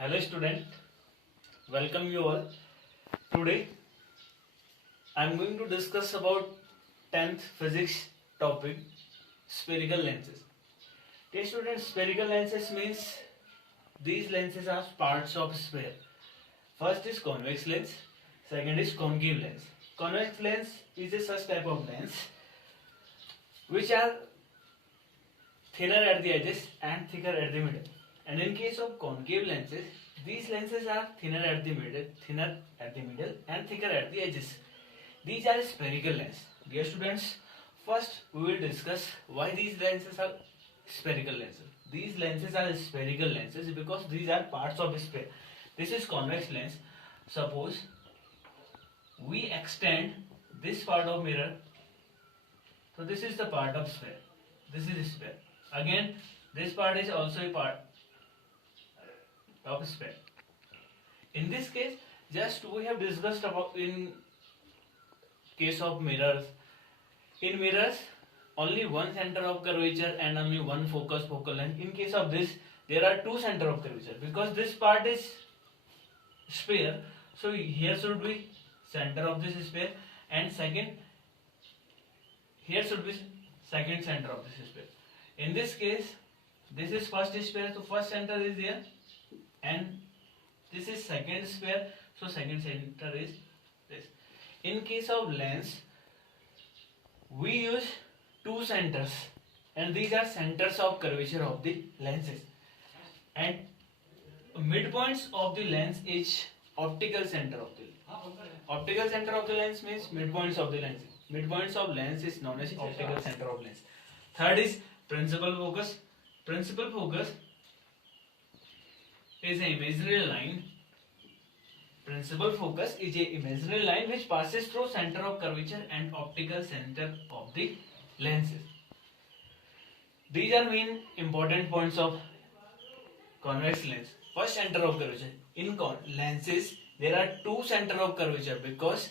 Hello student, welcome you all. Today I am going to discuss about 10th physics topic spherical lenses. Dear students, spherical lenses means these lenses are parts of sphere. First is convex lens, second is concave lens. Convex lens is a such type of lens which are thinner at the edges and thicker at the middle. And in case of concave lenses, these lenses are thinner at the middle, and thicker at the edges. These are spherical lenses. Dear students, first we will discuss why these lenses are spherical lenses. These lenses are spherical lenses because these are parts of a sphere. This is convex lens. Suppose we extend this part of mirror. So this is the part of sphere. This is a sphere. Again, this part is also a part of sphere. In this case, just we have discussed about in case of mirrors. In mirrors, only one center of curvature and only one focal length. In case of this, there are two center of curvature because this part is sphere. So here should be center of this sphere, and second here should be second center of this sphere. In this case, this is first sphere, so first center is there, and this is second sphere, so second center is this. In case of lens, we use two centers, and these are centers of curvature of the lenses, and midpoints of the lens is optical center of the optical center of the lens means midpoints of the lens. Midpoints of lens is known as optical center of lens. Third is principal focus. Principal focus is an imaginary line. Principal focus is an imaginary line which passes through center of curvature and optical center of the lenses. These are main important points of convex lens. First, center of curvature. In lenses, there are two center of curvature because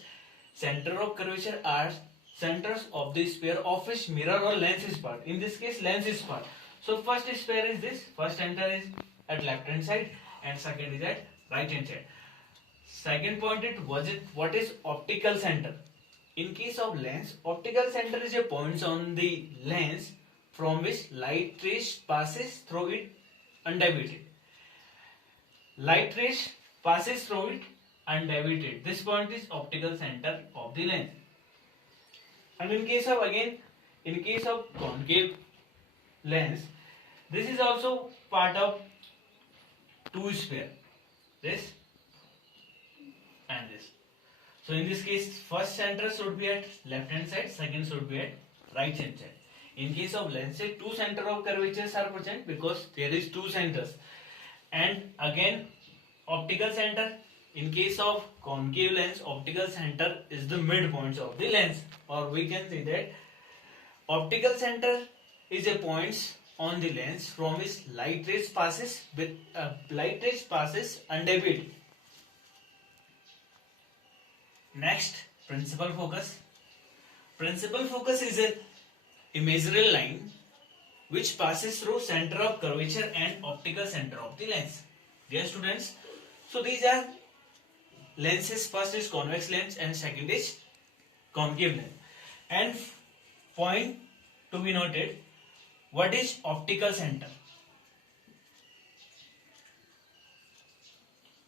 center of curvature are centers of the sphere of which mirror or lens is part. In this case, lens is part. So first sphere is this. First center is at left hand side and second is at right hand side. Second point what is optical center? In case of lens, optical center is a point on the lens from which light rays passes through it undivided. Light rays passes through it undivided. This point is optical center of the lens. And in case of concave lens, this is also part of two sphere, this and this. So in this case, first center should be at left hand side, second should be at right hand side. In case of lenses, two center of curvatures are present because there is two centers. And again, optical center. In case of concave lens, optical center is the midpoints of the lens, or we can say that optical center is a point on the lens from which light rays passes undivided. Next, principal focus. Principal focus is an imaginary line which passes through center of curvature and optical center of the lens. Dear students, so these are lenses. First is convex lens and second is concave lens. And point to be noted, what is optical center?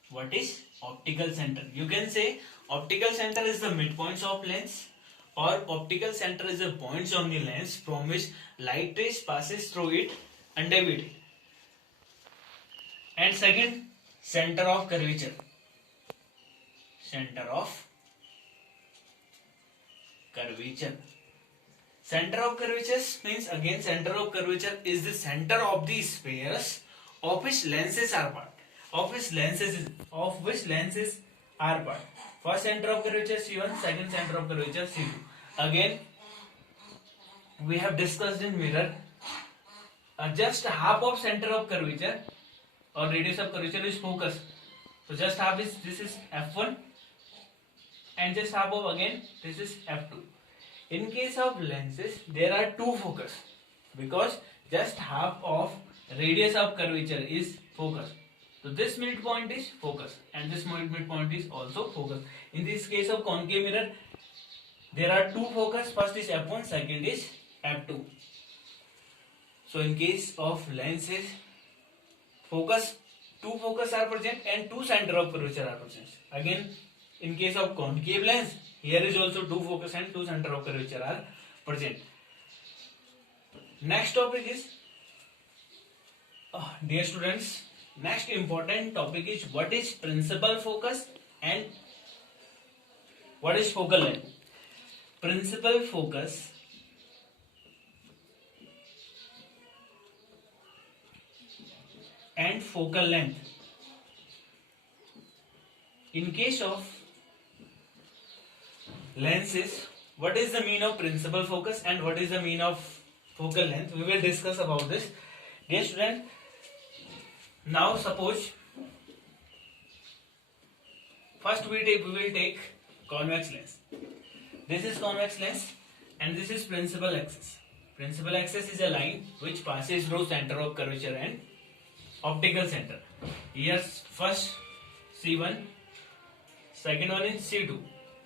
What is optical center? You can say optical center is the midpoints of lens, or optical center is the points on the lens from which light rays passes through it undivided. And second, center of curvature. Center of curvature. Center of curvature means again center of curvature is the center of the spheres of which lenses are part. First center of curvature C1, second center of curvature C2. Again, we have discussed in mirror, just half of center of curvature or radius of curvature is focus. So just half is, this is F1, and just half of again this is F2. In case of lenses, there are two focus because just half of radius of curvature is focus. So this midpoint is focus and this midpoint is also focus. In this case of concave mirror, there are two focus. First is f1, second is f2. So in case of lenses, focus, two focus are present and two center of curvature are present. Again, in case of concave lens, here is also two focus and two center of curvature are present. Next topic is, dear students, next important topic is what is principal focus and what is focal length. Principal focus and focal length. In case of lenses, what is the mean of principal focus and what is the mean of focal length? We will discuss about this. Dear student, now suppose first we will take convex lens. This is convex lens and this is principal axis. Principal axis is a line which passes through center of curvature and optical center. Here first C1, second one is C2.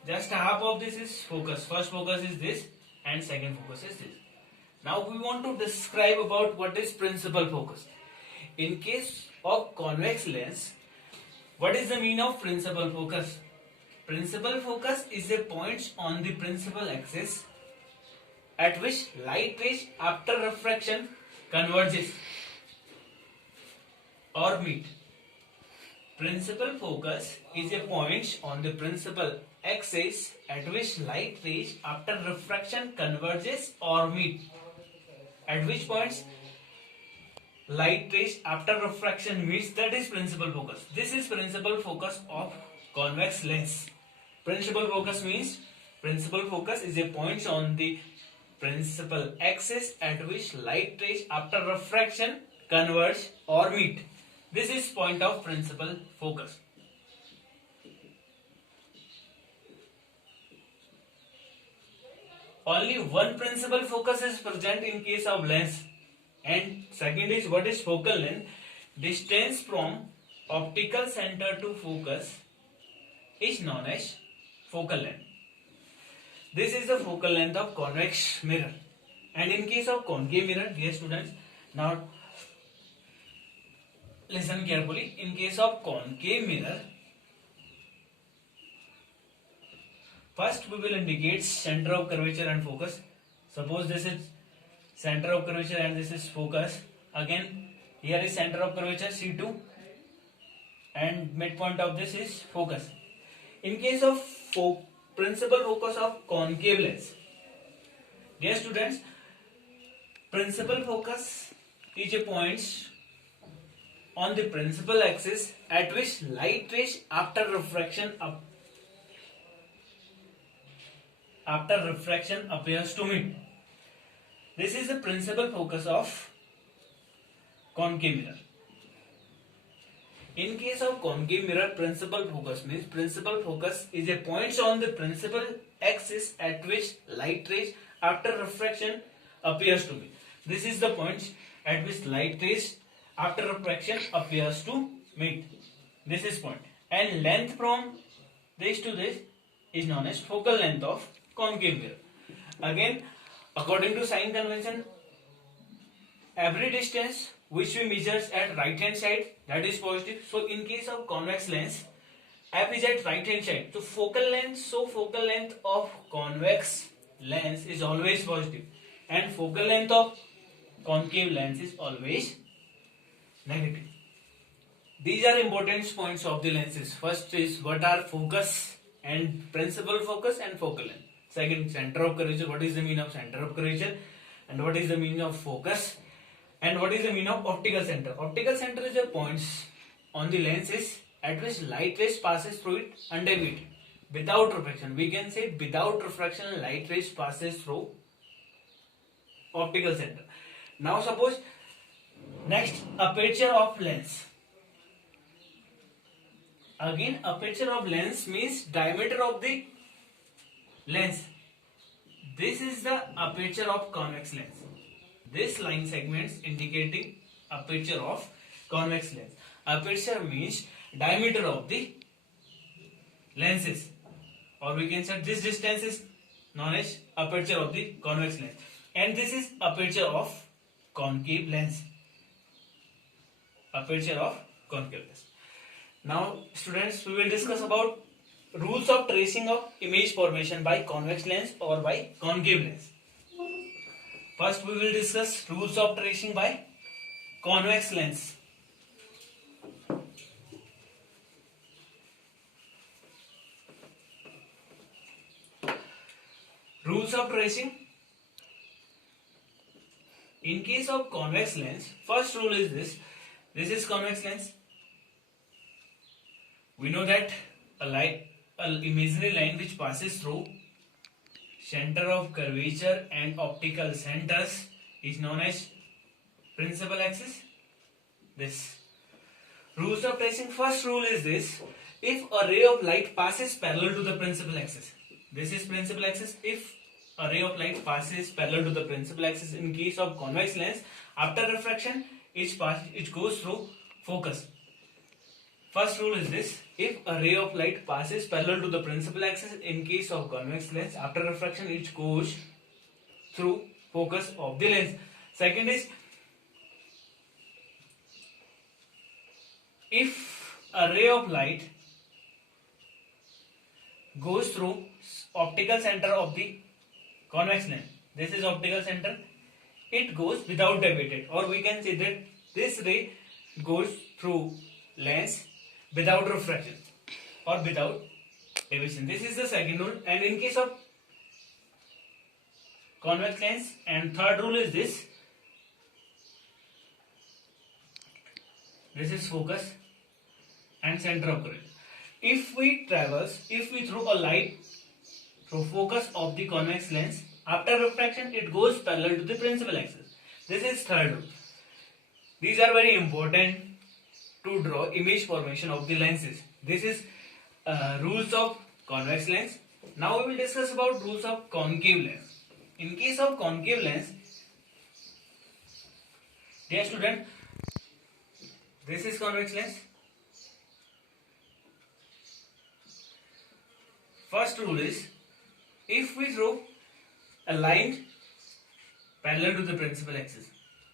Just half of this is focus. First focus is this and second focus is this. Now we want to describe about what is principal focus. In case of convex lens, what is the mean of principal focus? Principal focus is a point on the principal axis at which light rays after refraction converges or meet. Principal focus is a point on the principal axis at which light rays after refraction converges or meet. At which points light rays after refraction meets, that is principal focus. This is principal focus of convex lens. Principal focus means principal focus is a point on the principal axis at which light rays after refraction converge or meet. This is point of principal focus. Only one principal focus is present in case of lens, and second is what is focal length. Distance from optical center to focus is known as focal length. This is the focal length of convex mirror. And in case of concave mirror, dear students, now listen carefully. In case of concave mirror, first we will indicate center of curvature and focus. Suppose this is center of curvature and this is focus. Again, here is center of curvature C2 and midpoint of this is focus. In case of principal focus of concave lens, dear students, principal focus is a point on the principal axis at which light rays after refraction appears to meet. This is the principal focus of concave mirror. In case of concave mirror, principal focus means principal focus is a point on the principal axis at which light rays after refraction appears to meet. This is the point at which light rays after refraction appears to meet. This is point. And length from this to this is known as focal length of concave mirror. Again, according to sign convention, every distance which we measure at right hand side, that is positive. So in case of convex lens, f is at right hand side. So focal length of convex lens is always positive and focal length of concave lens is always negative. These are important points of the lenses. First is what are focus and principal focus and focal length. Second, center of curvature. What is the mean of center of curvature and what is the mean of focus and what is the mean of optical center. Optical center is a points on the lenses at which light rays passes through it undimmed without refraction. We can say without refraction light rays passes through optical center. Now suppose next, aperture of lens. Again, aperture of lens means diameter of the lens. This is the aperture of convex lens. This line segments indicating aperture of convex lens. Aperture means diameter of the lenses, or we can say this distance is known as aperture of the convex lens, and this is aperture of concave lens. Aperture of concave lens. Now, students, we will discuss about rules of tracing of image formation by convex lens or by concave lens. First, we will discuss rules of tracing by convex lens. Rules of tracing. In case of convex lens, first rule is this. This is convex lens. We know that an imaginary line which passes through center of curvature and optical centers is known as principal axis. This. Rules of tracing. First rule is this. If a ray of light passes parallel to the principal axis. This is principal axis. If a ray of light passes parallel to the principal axis in case of convex lens, after refraction, it goes through focus. First rule is this. If a ray of light passes parallel to the principal axis in case of convex lens, after refraction, it goes through focus of the lens. Second is, if a ray of light goes through optical center of the convex lens, this is optical center, it goes without deviated, or we can say that this ray goes through lens without refraction or without deviation. This is the second rule. And in case of convex lens, and third rule is this. This is focus and center of curvature. If we throw a light through focus of the convex lens, after refraction it goes parallel to the principal axis. This is third rule. These are very important to draw image formation of the lenses. This is rules of convex lens. Now we will discuss about rules of concave lens. In case of concave lens, dear student, this is convex lens. First rule is, if we throw a line parallel to the principal axis,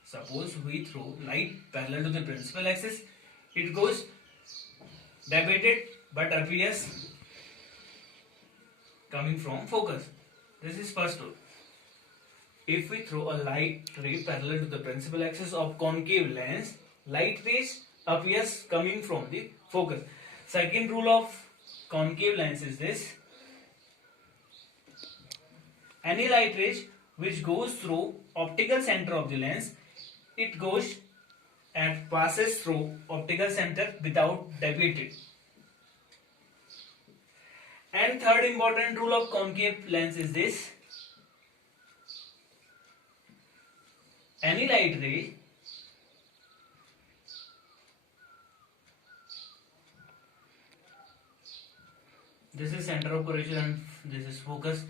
suppose we throw light parallel to the principal axis, it goes deviated but appears coming from focus. This is first rule. If we throw a light ray parallel to the principal axis of concave lens, light rays appears coming from the focus. Second rule of concave lens is this. Any light rays which goes through optical center of the lens, it goes and passes through optical center without deviating. And third important rule of concave lens is this. Any light ray this is center of curvature and this is focus.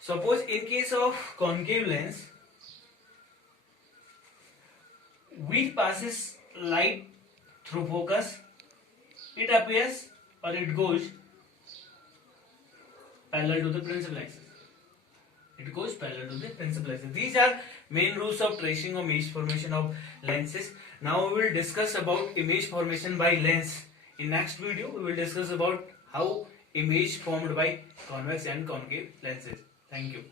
Suppose in case of concave lens, which passes light through focus, it appears or it goes parallel to the principal axis. It goes parallel to the principal axis. These are main rules of tracing or image formation of lenses. Now we will discuss about image formation by lens. In next video, we will discuss about how image formed by convex and concave lenses. Thank you.